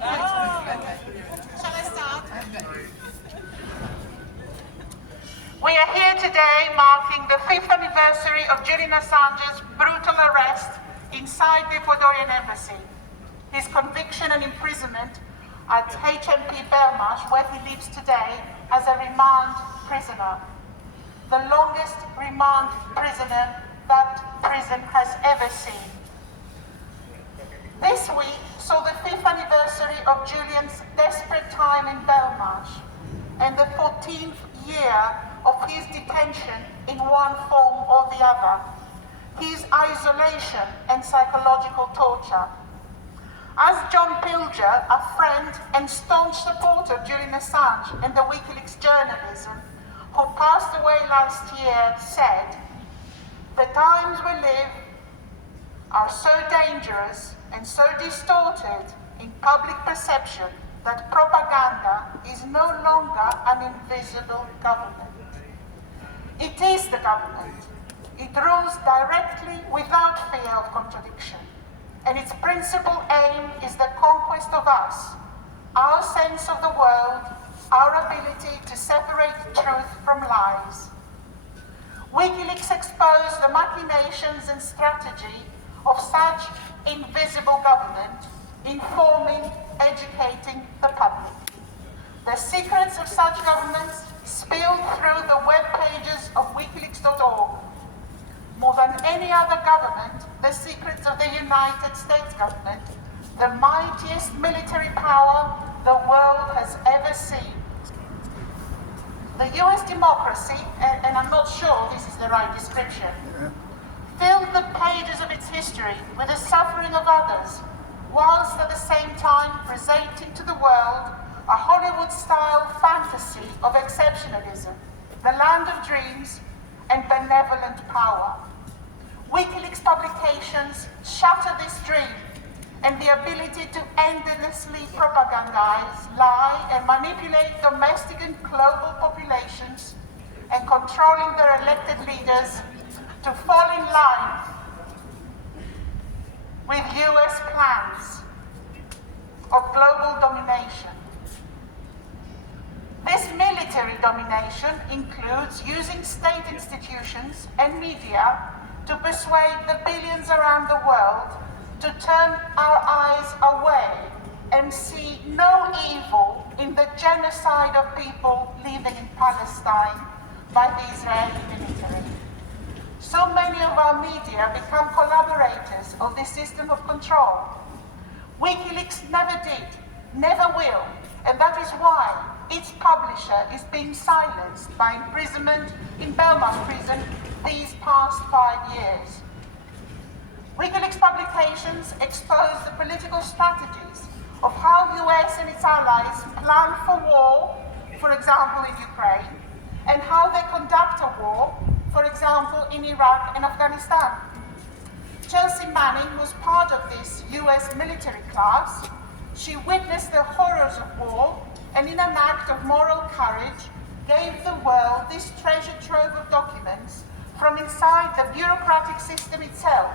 Shall I start? We are here today marking the 5th anniversary of Julian Assange's brutal arrest inside the Ecuadorian Embassy, his conviction and imprisonment at HMP Belmarsh, where he lives today as a remand prisoner, the longest remand prisoner that prison has ever seen. This week saw the 5th anniversary of Julian's desperate time in Belmarsh and the 14th year of his detention in one form or the other, his isolation and psychological torture. As John Pilger, a friend and staunch supporter of Julian Assange and the WikiLeaks journalism, who passed away last year, said, "The times we live are so dangerous and so distorted in public perception that propaganda is no longer an invisible government. It is the government. It rules directly without fear of contradiction. And its principal aim is the conquest of us, our sense of the world, our ability to separate truth from lies." WikiLeaks exposed the machinations and strategy of such invisible government, informing, educating the public. The secrets of such governments spilled through the web pages of wikileaks.org. More than any other government, the secrets of the United States government, the mightiest military power the world has ever seen. The US democracy, and I'm not sure this is the right description, filled the pages of its history with the suffering of others, whilst at the same time presenting to the world a Hollywood-style fantasy of exceptionalism, the land of dreams and benevolent power. WikiLeaks publications shatter this dream and the ability to endlessly propagandize, lie, and manipulate domestic and global populations, and controlling their elected leaders to fall in line with US plans of global domination. This military domination includes using state institutions and media to persuade the billions around the world to turn our eyes away and see no evil in the genocide of people living in Palestine by the Israeli military. So many of our media become collaborators of this system of control. WikiLeaks never did, never will, and that is why its publisher is being silenced by imprisonment in Belmarsh prison these past 5 years. WikiLeaks publications expose the political strategies of how US and its allies plan for war, for example in Ukraine, and how they conduct a war, for example in Iraq and Afghanistan. Chelsea Manning was part of this US military class. She witnessed the horrors of war and in an act of moral courage gave the world this treasure trove of documents from inside the bureaucratic system itself.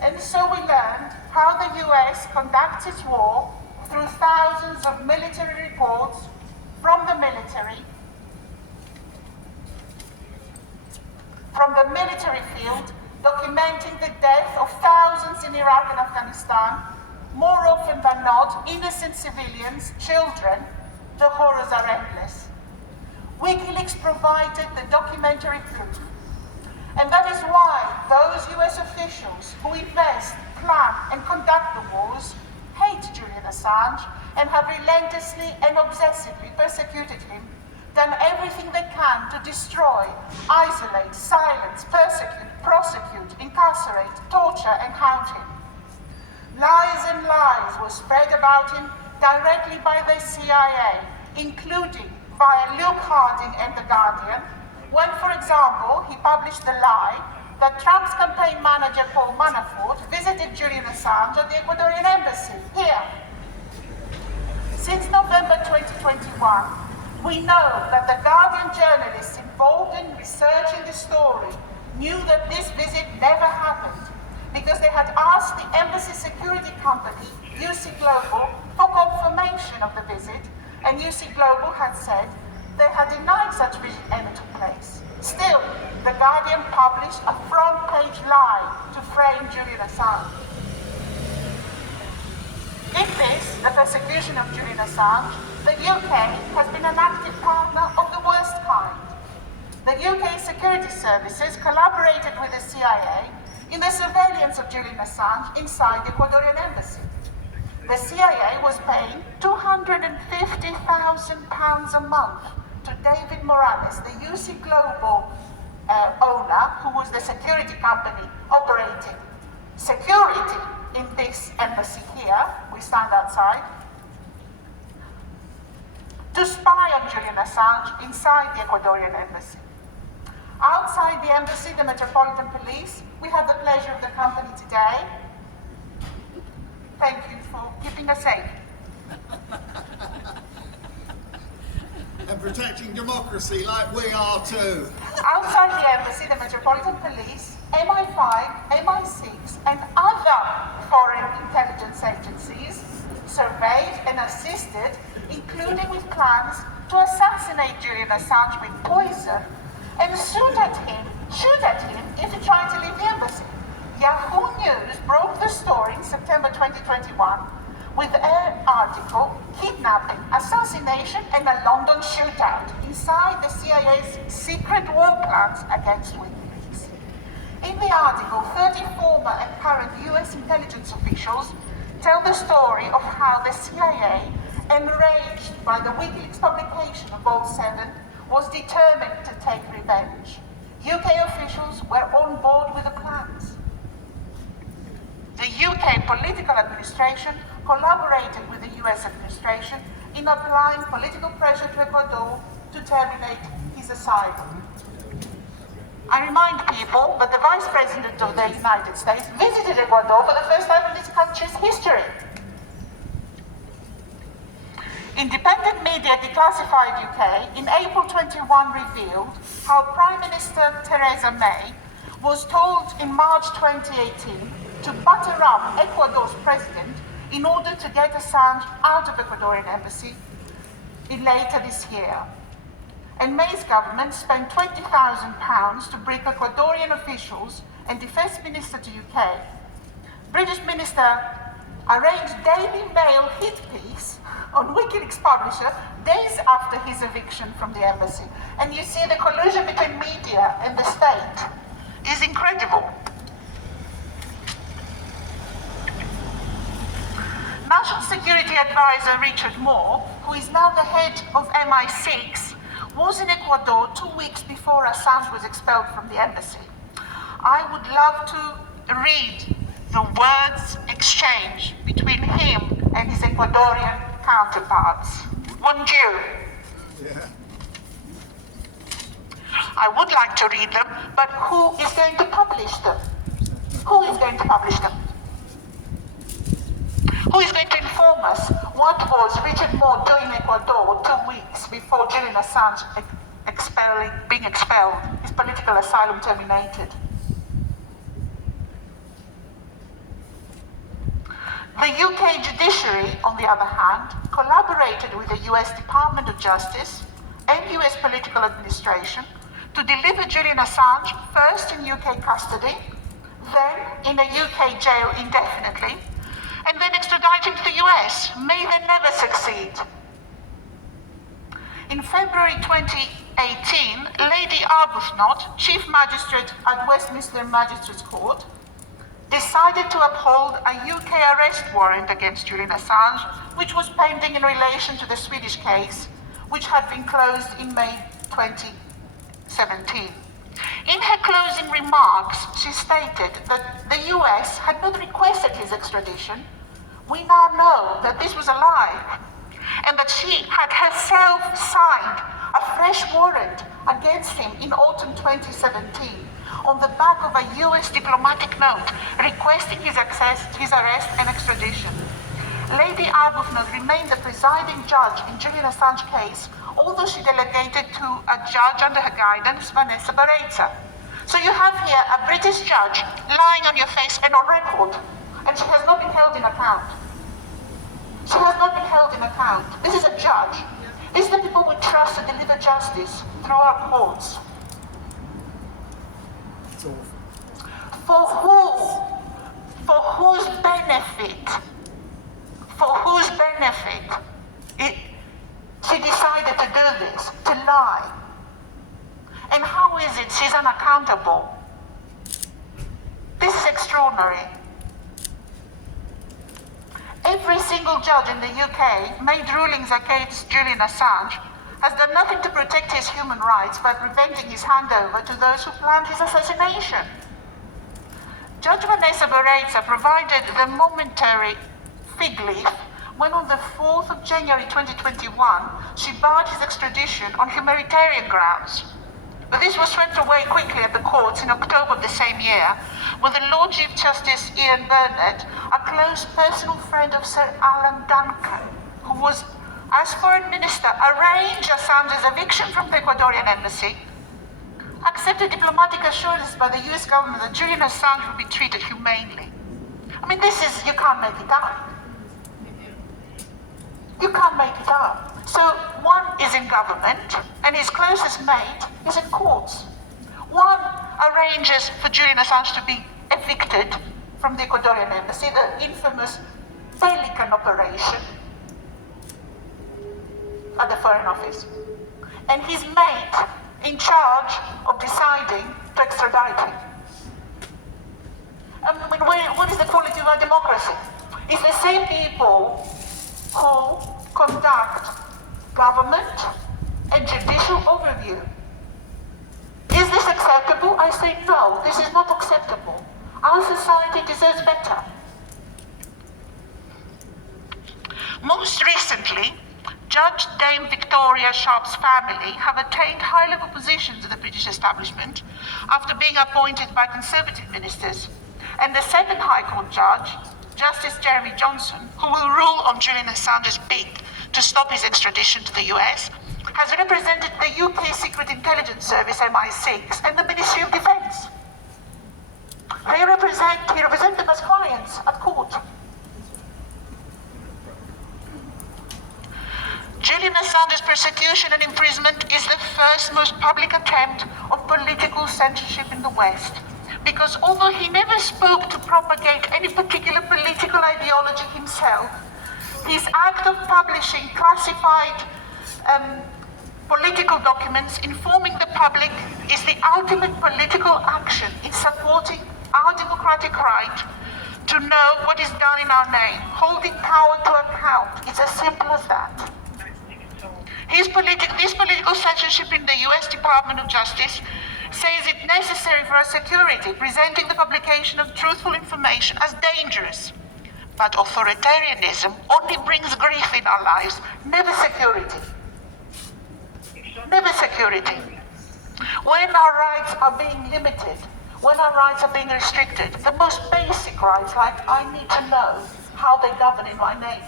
And so we learned how the US conducts its war through thousands of military reports from the military field, documenting the death of thousands in Iraq and Afghanistan, more often than not, innocent civilians, children. The horrors are endless. WikiLeaks provided the documentary proof. And that is why those US officials who invest, plan, and conduct the wars hate Julian Assange and have relentlessly and obsessively persecuted him, done everything they can to destroy, isolate, silence, persecute, prosecute, incarcerate, torture, and hound him. Lies and lies were spread about him directly by the CIA, including via Luke Harding and The Guardian, when, for example, he published the lie that Trump's campaign manager Paul Manafort visited Julian Assange at the Ecuadorian Embassy here. Since November 2021, we know that The Guardian journalists involved in researching the story knew that this visit never happened because they had asked the embassy security company, UC Global, for confirmation of the visit, and UC Global had said they had denied such visit ever took place. Still, The Guardian published a front-page lie to frame Julian Assange. In this, the persecution of Julian Assange, the UK has been an active partner of the worst kind. The UK security services collaborated with the CIA in the surveillance of Julian Assange inside the Ecuadorian Embassy. The CIA was paying £250,000 a month to David Morales, the UC Global owner, who was the security company operating security in this embassy here, we stand outside, to spy on Julian Assange inside the Ecuadorian Embassy. Outside the embassy, the Metropolitan Police, we have the pleasure of the company today. Thank you for keeping us safe. And protecting democracy like we are too. Outside the embassy, the Metropolitan Police, MI5, MI6, and other foreign intelligence agencies surveyed and assisted, including with plans to assassinate Julian Assange with poison and shoot at him if he tried to leave the embassy. Yahoo News broke the story in September 2021 with an article, Kidnapping, Assassination and a London Shootout inside the CIA's secret war plans against WikiLeaks. In the article, 30 former and current US intelligence officials tell the story of how the CIA, enraged by the WikiLeaks publication of Vault 7, was determined to take revenge. UK officials were on board with the plans. The UK political administration collaborated with the US administration in applying political pressure to Ecuador to terminate his asylum. I remind people that the Vice President of the United States visited Ecuador for the first time in this country's history. Independent media Declassified UK in April 21 revealed how Prime Minister Theresa May was told in March 2018 to butter up Ecuador's president in order to get Assange out of the Ecuadorian embassy later this year. And May's government spent £20,000 to bring Ecuadorian officials and Defence Minister to UK. British Minister arranged Daily Mail hit piece on WikiLeaks publisher days after his eviction from the embassy. And you see the collusion between media and the state is incredible. National Security Advisor Richard Moore, who is now the head of MI6, was in Ecuador 2 weeks before Assange was expelled from the embassy. I would love to read the words exchanged between him and his Ecuadorian counterparts. Wouldn't you? Yeah. I would like to read them, but who is going to publish them? Who is going to publish them? Who is going to inform us what was Richard Moore doing in Ecuador 2 weeks before Julian Assange being expelled, his political asylum terminated? The UK judiciary, on the other hand, collaborated with the US Department of Justice and US political administration to deliver Julian Assange first in UK custody, then in a UK jail indefinitely, and then extradite him to the US. May they never succeed. In February 2018, Lady Arbuthnot, Chief Magistrate at Westminster Magistrates Court, decided to uphold a UK arrest warrant against Julian Assange, which was pending in relation to the Swedish case, which had been closed in May 2017. In her closing remarks, she stated that the US had not requested his extradition. We now know that this was a lie, and that she had herself signed a fresh warrant against him in autumn 2017 on the back of a US diplomatic note requesting his arrest and extradition. Lady Arbuthnot remained the presiding judge in Julian Assange case, although she delegated to a judge under her guidance, Vanessa Barreza. So you have here a British judge lying on your face and on record, and she has not been held in account. She has not been held him account. This is a judge. These are the people we trust to deliver justice through our courts. For who? For whose benefit? For whose benefit? She decided to do this, to lie. And how is it she's unaccountable? This is extraordinary. Every single judge in the UK made rulings against Julian Assange has done nothing to protect his human rights by preventing his handover to those who planned his assassination. Judge Vanessa Bereza provided the momentary fig leaf when on the 4th of January 2021, she barred his extradition on humanitarian grounds. But this was swept away quickly at the courts in October of the same year, when the Lord Chief Justice Ian Burnett, a close personal friend of Sir Alan Duncan, who was, as Foreign Minister, arranged Assange's eviction from the Ecuadorian Embassy, accepted diplomatic assurances by the US government that Julian Assange would be treated humanely. I mean, this is, you can't make it up. You can't make it up. So one is in government, and his closest mate is in courts. One arranges for Julian Assange to be evicted from the Ecuadorian Embassy, the infamous Pelican operation at the Foreign Office. And his mate in charge of deciding to extradite him. I mean, what is the quality of our democracy? It's the same people who conduct government and judicial overview. Is this acceptable? I say no, this is not acceptable. Our society deserves better. Most recently, Judge Dame Victoria Sharp's family have attained high-level positions in the British establishment after being appointed by Conservative ministers. And the second High Court judge, Justice Jeremy Johnson, who will rule on Julian Assange's bid to stop his extradition to the US, has represented the UK Secret Intelligence Service, MI6, and the Ministry of Defence. He represents them as clients at court. Julian Assange's persecution and imprisonment is the first most public attempt of political censorship in the West, because although he never spoke to propagate any particular political ideology himself, his act of publishing classified political documents informing the public is the ultimate political action in supporting our democratic right to know what is done in our name, holding power to account. It's as simple as that. This political censorship in the US Department of Justice says it necessary for our security, presenting the publication of truthful information as dangerous. But authoritarianism only brings grief in our lives, never security. Never security. When our rights are being limited, when our rights are being restricted, the most basic rights, like I need to know how they govern in my name,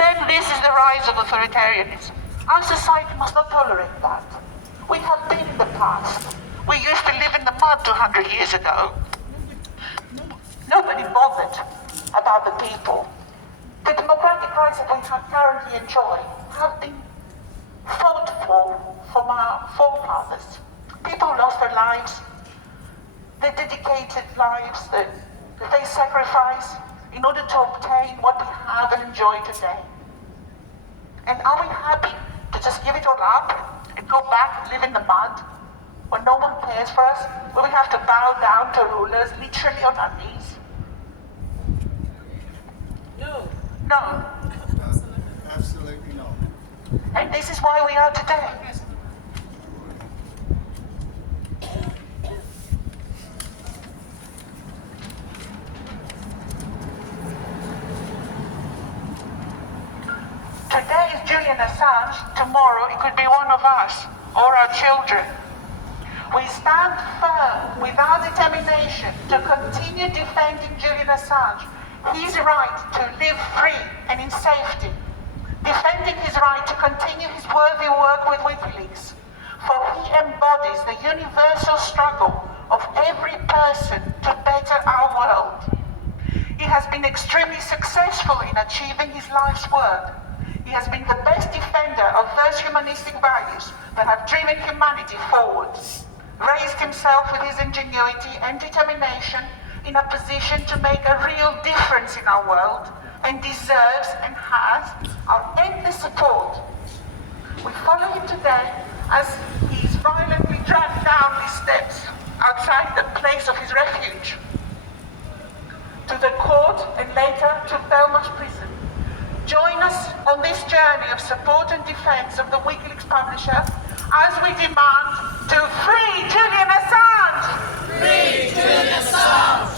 then this is the rise of authoritarianism. Our society must not tolerate that. We have been in the past. We used to live in the mud 200 years ago. Nobody bothered about the people. The democratic rights that we currently enjoy have been fought for from our forefathers. People lost their lives, their dedicated lives, that they sacrificed in order to obtain what we have and enjoy today. And are we happy to just give it all up and go back and live in the mud when no one cares for us, where we have to bow down to rulers literally on our knees? No. No. Absolutely not. And this is why we are today. Today is Julian Assange, tomorrow it could be one of us or our children. We stand firm with our determination to continue defending Julian Assange, his right to live free and in safety, defending his right to continue his worthy work with WikiLeaks, for he embodies the universal struggle of every person to better our world. He has been extremely successful in achieving his life's work. He has been the best defender of those humanistic values that have driven humanity forward, raised himself with his ingenuity and determination in a position to make a real difference in our world, and deserves and has our endless support. We follow him today as he is violently dragged down these steps outside the place of his refuge, to the court and later to Belmarsh prison. Join us on this journey of support and defense of the WikiLeaks publisher as we demand to free Julian Assange! Free Julian Assange!